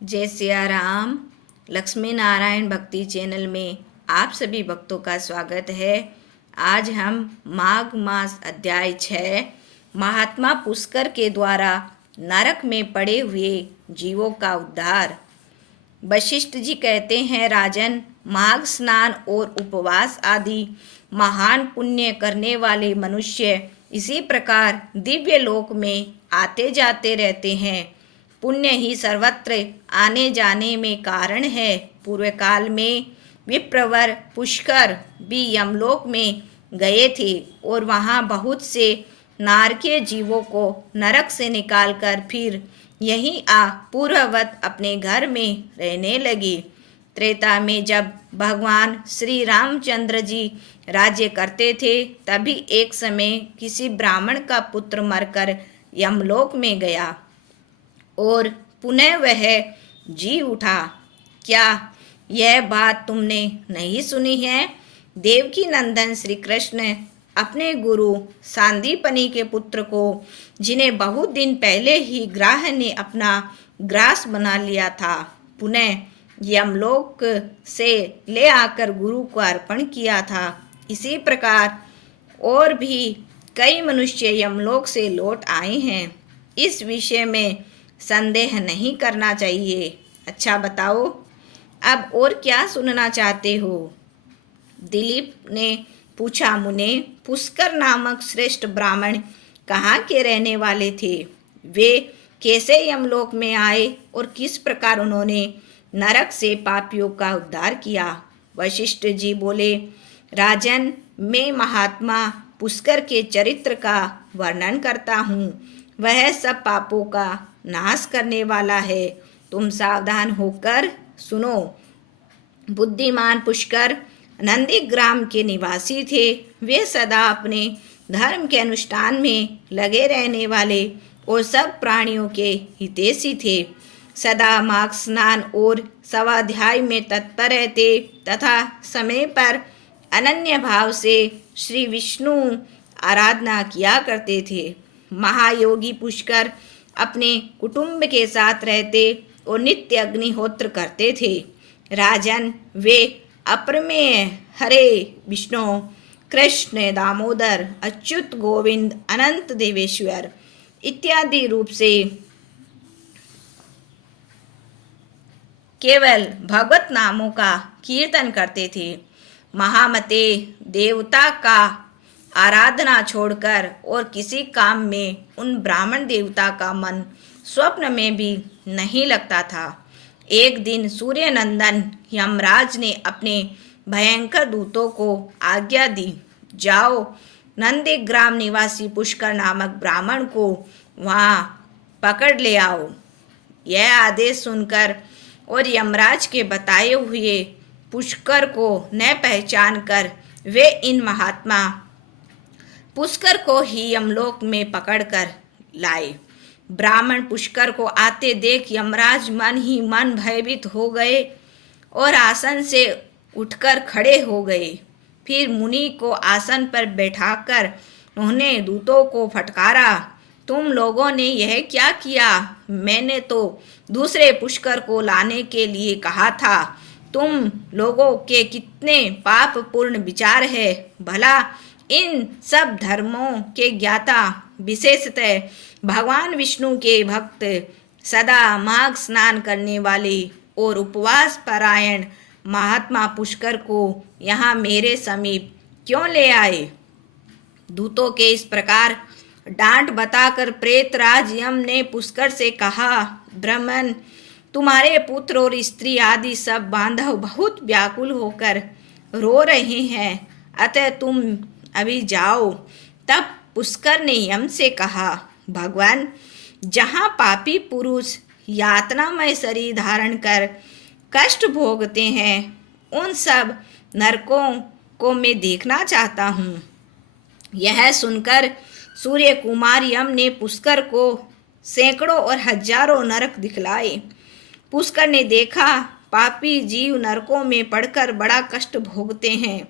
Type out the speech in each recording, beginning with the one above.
जय सिया राम। लक्ष्मी नारायण भक्ति चैनल में आप सभी भक्तों का स्वागत है। आज हम माघ मास अध्याय 6 महात्मा पुष्कर के द्वारा नरक में पड़े हुए जीवों का उद्धार। वशिष्ठ जी कहते हैं, राजन, माघ स्नान और उपवास आदि महान पुण्य करने वाले मनुष्य इसी प्रकार दिव्य लोक में आते जाते रहते हैं। पुण्य ही सर्वत्र आने जाने में कारण है। पूर्व काल में विप्रवर पुष्कर भी यमलोक में गए थे और वहाँ बहुत से नारकीय जीवों को नरक से निकालकर फिर यहीं आ पूर्ववत अपने घर में रहने लगे। त्रेता में जब भगवान श्री रामचंद्र जी राज्य करते थे, तभी एक समय किसी ब्राह्मण का पुत्र मरकर यमलोक में गया और पुनः वह जी उठा। क्या यह बात तुमने नहीं सुनी है? देवकी नंदन श्री कृष्ण अपने गुरु सांदीपनि के पुत्र को, जिन्हें बहुत दिन पहले ही ग्राह ने अपना ग्रास बना लिया था, पुनः यमलोक से ले आकर गुरु को अर्पण किया था। इसी प्रकार और भी कई मनुष्य यमलोक से लौट आए हैं। इस विषय में संदेह नहीं करना चाहिए। अच्छा बताओ, अब और क्या सुनना चाहते हो? दिलीप ने पूछा, मुने, पुष्कर नामक श्रेष्ठ ब्राह्मण कहाँ के रहने वाले थे? वे कैसे यमलोक में आए और किस प्रकार उन्होंने नरक से पापियों का उद्धार किया? वशिष्ठ जी बोले, राजन, मैं महात्मा पुष्कर के चरित्र का वर्णन करता हूँ। वह सब पापों का नाश करने वाला है। तुम सावधान होकर सुनो। बुद्धिमान पुष्कर नंदीग्राम के निवासी थे। वे सदा अपने धर्म के अनुष्ठान में लगे रहने वाले और सब प्राणियों के हितैषी थे। सदा माघ स्नान और स्वाध्याय में तत्पर रहते तथा समय पर अनन्य भाव से श्री विष्णु आराधना किया करते थे। महायोगी पुष्कर अपने कुटुंब के साथ रहते और नित्य अग्निहोत्र करते थे। राजन, वे अप्रमेय हरे विष्णु, कृष्ण, दामोदर, अच्युत, गोविंद, अनंत, देवेश्वर इत्यादि रूप से केवल भगवत नामों का कीर्तन करते थे। महामते, देवता का आराधना छोड़कर और किसी काम में उन ब्राह्मण देवता का मन स्वप्न में भी नहीं लगता था। एक दिन सूर्यनंदन यमराज ने अपने भयंकर दूतों को आज्ञा दी, जाओ, नंदीग्राम निवासी पुष्कर नामक ब्राह्मण को वहाँ पकड़ ले आओ। यह आदेश सुनकर और यमराज के बताए हुए पुष्कर को न पहचान कर वे इन महात्मा पुष्कर को ही यमलोक में पकड़कर लाए। ब्राह्मण पुष्कर को आते देख यमराज मन ही मन भयभीत हो गए और आसन से उठकर खड़े हो गए। फिर मुनि को आसन पर बैठाकर उन्होंने दूतों को फटकारा, तुम लोगों ने यह क्या किया? मैंने तो दूसरे पुष्कर को लाने के लिए कहा था। तुम लोगों के कितने पाप पूर्ण विचार है। भला इन सब धर्मों के ज्ञाता, विशेषतः भगवान विष्णु के भक्त, सदा माघ स्नान करने वाले और उपवास परायण महात्मा पुष्कर को यहाँ मेरे समीप क्यों ले आए? दूतों के इस प्रकार डांट बताकर प्रेतराज यम ने पुष्कर से कहा, ब्राह्मण, तुम्हारे पुत्र और स्त्री आदि सब बांधव बहुत व्याकुल होकर रो रहे हैं, अतः तुम अभी जाओ। तब पुष्कर ने यम से कहा, भगवान, जहाँ पापी पुरुष यातनामय शरीर धारण कर कष्ट भोगते हैं, उन सब नरकों को मैं देखना चाहता हूँ। यह सुनकर सूर्य कुमार यम ने पुष्कर को सैकड़ों और हजारों नरक दिखलाए। पुष्कर ने देखा, पापी जीव नरकों में पड़कर बड़ा कष्ट भोगते हैं।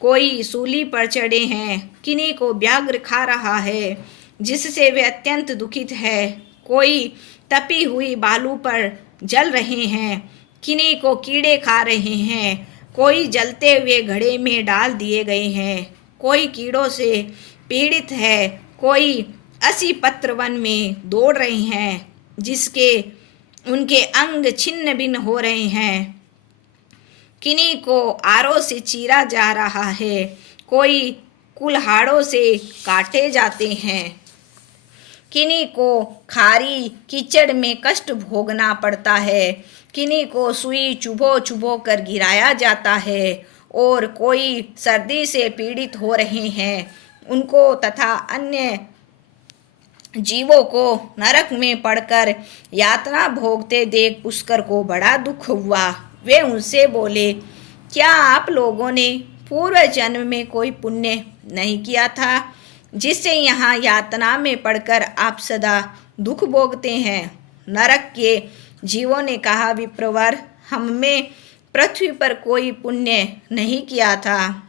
कोई सूली पर चढ़े हैं, किन्हीं को व्याघ्र खा रहा है जिससे वे अत्यंत दुखित है। कोई तपी हुई बालू पर जल रहे हैं, किन्हीं को कीड़े खा रहे हैं, कोई जलते हुए घड़े में डाल दिए गए हैं, कोई कीड़ों से पीड़ित है, कोई असी पत्र वन में दौड़ रहे हैं, जिसके उनके अंग छिन्न भिन्न हो रहे हैं, किन्हीं को आरों से चीरा जा रहा है, कोई कुल्हाड़ों से काटे जाते हैं, किन्हीं को खारी कीचड़ में कष्ट भोगना पड़ता है, किन्हीं को सुई चुभो चुभो कर गिराया जाता है, और कोई सर्दी से पीड़ित हो रहे हैं। उनको तथा अन्य जीवों को नरक में पड़कर यातना भोगते देख पुष्कर को बड़ा दुख हुआ। वे उनसे बोले, क्या आप लोगों ने पूर्व जन्म में कोई पुण्य नहीं किया था, जिससे यहाँ यातना में पड़कर आप सदा दुख भोगते हैं? नरक के जीवों ने कहा, विप्रवर, हमने पृथ्वी पर कोई पुण्य नहीं किया था,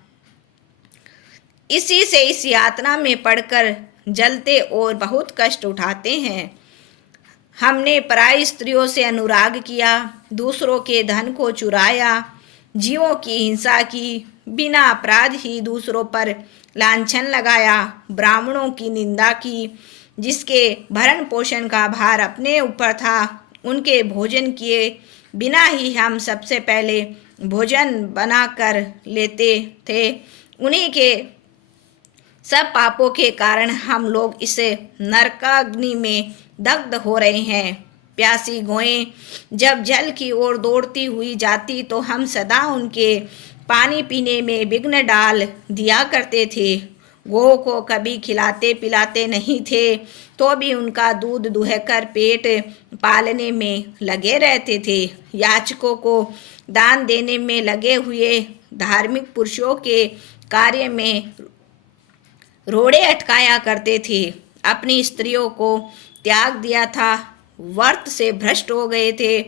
इसी से इस यातना में पड़कर जलते और बहुत कष्ट उठाते हैं। हमने पराई स्त्रियों से अनुराग किया, दूसरों के धन को चुराया, जीवों की हिंसा की, बिना अपराध ही दूसरों पर लांछन लगाया, ब्राह्मणों की निंदा की, जिसके भरण पोषण का भार अपने ऊपर था, उनके भोजन किए बिना ही हम सबसे पहले भोजन बना कर लेते थे। उन्हीं के सब पापों के कारण हम लोग इस नरकाग्नि में दग्ध हो रहे हैं। प्यासी गौएं जब जल की ओर दौड़ती हुई जाती तो हम सदा उनके पानी पीने में विघ्न डाल दिया करते थे। गौ को कभी खिलाते पिलाते नहीं थे, तो भी उनका दूध दुहकर पेट पालने में लगे रहते थे। याचकों को दान देने में लगे हुए धार्मिक पुरुषों के कार्य में रोड़े अटकाया करते थे। अपनी स्त्रियों को त्याग दिया था, व्रत से भ्रष्ट हो गए थे,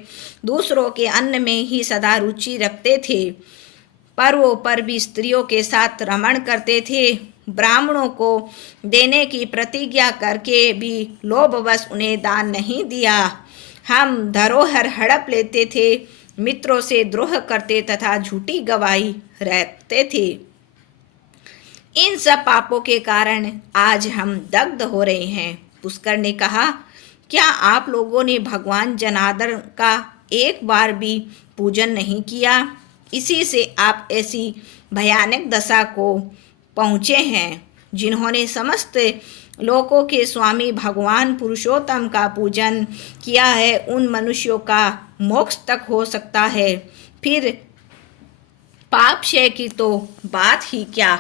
दूसरों के अन्न में ही सदा रुचि रखते थे, पर्वों पर भी स्त्रियों के साथ रमण करते थे, ब्राह्मणों को देने की प्रतिज्ञा करके भी लोभवश उन्हें दान नहीं दिया। हम धरोहर हड़प लेते थे, मित्रों से द्रोह करते तथा झूठी गवाही रखते थे। इन सब पापों के कारण आज हम दग्ध हो रहे हैं। पुष्कर ने कहा, क्या आप लोगों ने भगवान जनार्दन का एक बार भी पूजन नहीं किया? इसी से आप ऐसी भयानक दशा को पहुँचे हैं। जिन्होंने समस्त लोकों के स्वामी भगवान पुरुषोत्तम का पूजन किया है, उन मनुष्यों का मोक्ष तक हो सकता है। फिर पाप क्षय की तो बात ही क्या।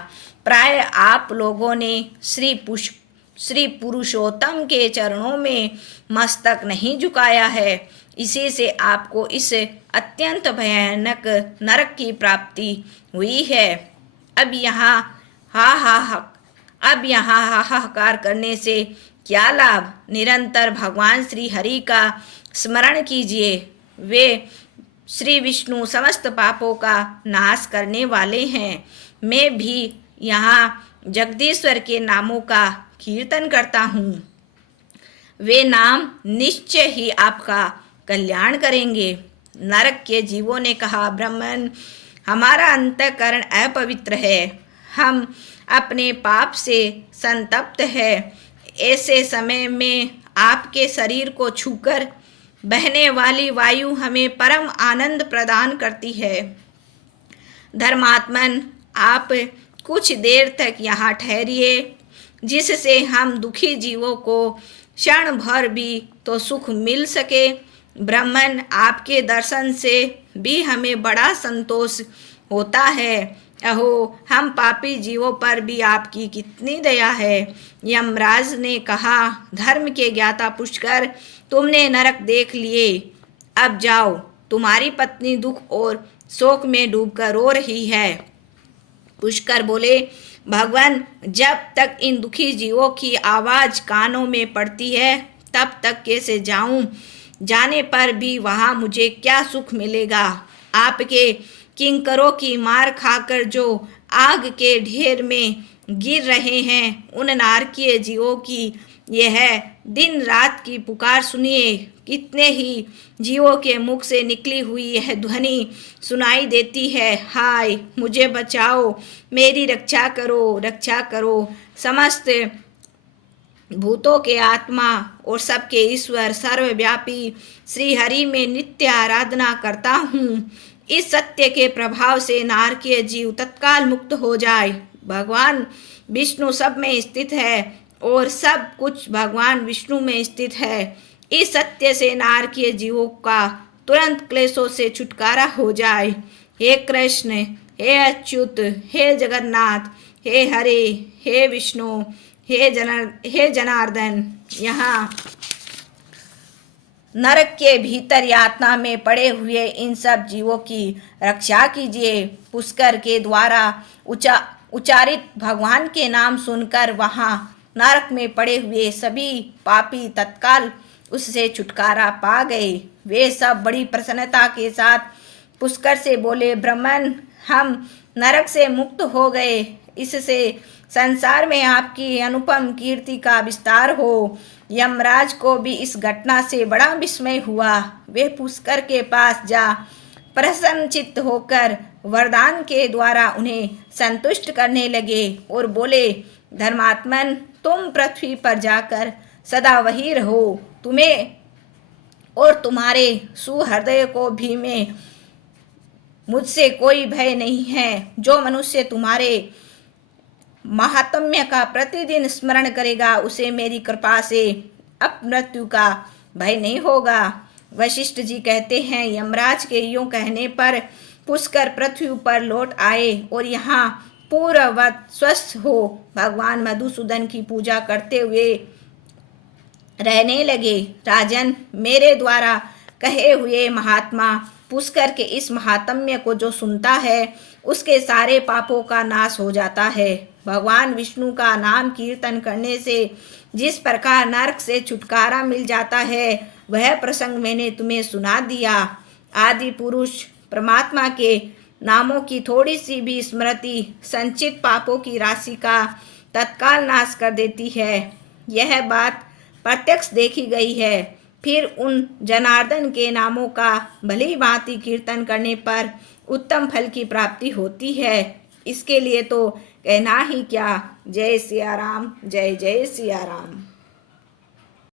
प्राय आप लोगों ने श्री पुरुषोत्तम के चरणों में मस्तक नहीं झुकाया है, इसी से आपको इस अत्यंत भयानक नरक की प्राप्ति हुई है। अब यहाँ हाहाकार करने से क्या लाभ? निरंतर भगवान श्री हरि का स्मरण कीजिए। वे श्री विष्णु समस्त पापों का नाश करने वाले हैं। मैं भी यहाँ जगदीश्वर के नामों का कीर्तन करता हूँ, वे नाम निश्चय ही आपका कल्याण करेंगे। नरक के जीवों ने कहा, ब्राह्मण, हमारा अंतःकरण अपवित्र है, हम अपने पाप से संतप्त है। ऐसे समय में आपके शरीर को छूकर बहने वाली वायु हमें परम आनंद प्रदान करती है। धर्मात्मन, आप कुछ देर तक यहाँ ठहरिए, जिससे हम दुखी जीवों को क्षण भर भी तो सुख मिल सके। ब्राह्मण, आपके दर्शन से भी हमें बड़ा संतोष होता है। अहो, हम पापी जीवों पर भी आपकी कितनी दया है। यमराज ने कहा, धर्म के ज्ञाता पुष्कर, तुमने नरक देख लिए, अब जाओ। तुम्हारी पत्नी दुख और शोक में डूबकर रो रही है। पुष्कर बोले, भगवान, जब तक इन दुखी जीवों की आवाज़ कानों में पड़ती है तब तक कैसे जाऊं? जाने पर भी वहाँ मुझे क्या सुख मिलेगा? आपके किंकरों की मार खाकर जो आग के ढेर में गिर रहे हैं, उन नारकीय जीवों की यह दिन रात की पुकार सुनिए। कितने ही जीवों के मुख से निकली हुई यह ध्वनि सुनाई देती है, हाय मुझे बचाओ, मेरी रक्षा करो, रक्षा करो। समस्त भूतों के आत्मा और सबके ईश्वर सर्वव्यापी श्री हरि में नित्य आराधना करता हूँ। इस सत्य के प्रभाव से नारकीय जीव तत्काल मुक्त हो जाए। भगवान विष्णु सब में स्थित है और सब कुछ भगवान विष्णु में स्थित है। इस सत्य से नारकीय जीवों का तुरंत क्लेशों से छुटकारा हो जाए। हे कृष्ण, हे अच्युत, हे जगन्नाथ, हे हरे, हे विष्णु, हे जनार्दन, यहाँ नरक के भीतर यातना में पड़े हुए इन सब जीवों की रक्षा कीजिए। पुष्कर के द्वारा उच्चारित भगवान के नाम सुनकर वहाँ नरक में पड़े हुए सभी पापी तत्काल उससे छुटकारा पा गए। वे सब बड़ी प्रसन्नता के साथ पुष्कर से बोले, ब्राह्मण, हम नरक से मुक्त हो गए। इससे संसार में आपकी अनुपम कीर्ति का विस्तार हो। यमराज को भी इस घटना से बड़ा विस्मय हुआ। वे पुष्कर के पास जा प्रसन्नचित्त होकर वरदान के द्वारा उन्हें संतुष्ट करने लगे और बोले, धर्मात्मन, तुम पृथ्वी पर जाकर सदा वही रहो। तुम्हें और तुम्हारे सुहृदय को भी में मुझसे कोई भय नहीं है। जो मनुष्य तुम्हारे महात्म्य का प्रतिदिन स्मरण करेगा उसे मेरी कृपा से अपमृत्यु का भय नहीं होगा। वशिष्ठ जी कहते हैं, यमराज के यूं कहने पर पुष्कर पृथ्वी पर लौट आए और यहाँ पूर्ववत स्वस्थ हो भगवान मधुसूदन की पूजा करते हुए रहने लगे। राजन, मेरे द्वारा कहे हुए महात्मा पुष्कर के इस महात्म्य को जो सुनता है उसके सारे पापों का नाश हो जाता है। भगवान विष्णु का नाम कीर्तन करने से जिस प्रकार नरक से छुटकारा मिल जाता है वह प्रसंग मैंने तुम्हें सुना दिया। आदि पुरुष परमात्मा के नामों की थोड़ी सी भी स्मृति संचित पापों की राशि का तत्काल नाश कर देती है। यह बात प्रत्यक्ष देखी गई है। फिर उन जनार्दन के नामों का भली भांति कीर्तन करने पर उत्तम फल की प्राप्ति होती है। इसके लिए तो कहना ही क्या। जय सिया राम, जय जय सिया राम।